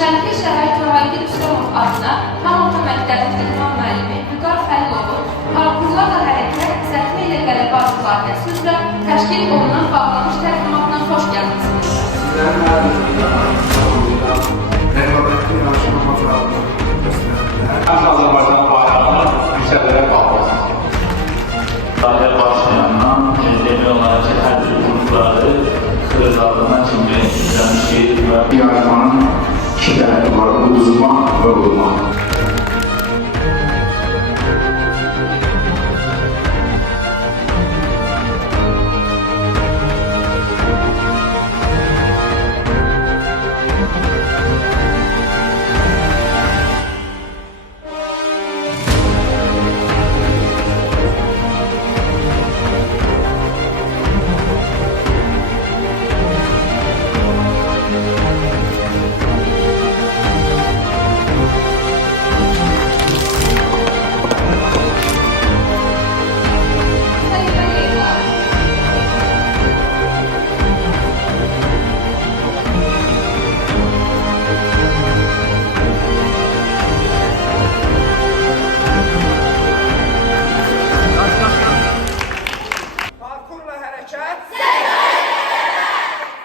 Şərqi Şərait Vahidin İslamov adına tam orta məktəbin İlham müəllimi Vüqar Xəlilovun Qarpuzlarla hərəkət səhvə ilə qələbə adlı layihəsi üzrə təşkil olunan bağlanış təqdimatına xoş gəlmişsiniz. Sizlərin rəqabətli yarışma materialını göstərdilər. Azərbaycan bayrağını yüksələrək qalxmasın. Layihə başlayandan demək olar ki, hər bir qrupları xırdalarından kimi izləmişik və Yarışmanın iki tərəfi var, uduzmaq və olmaq.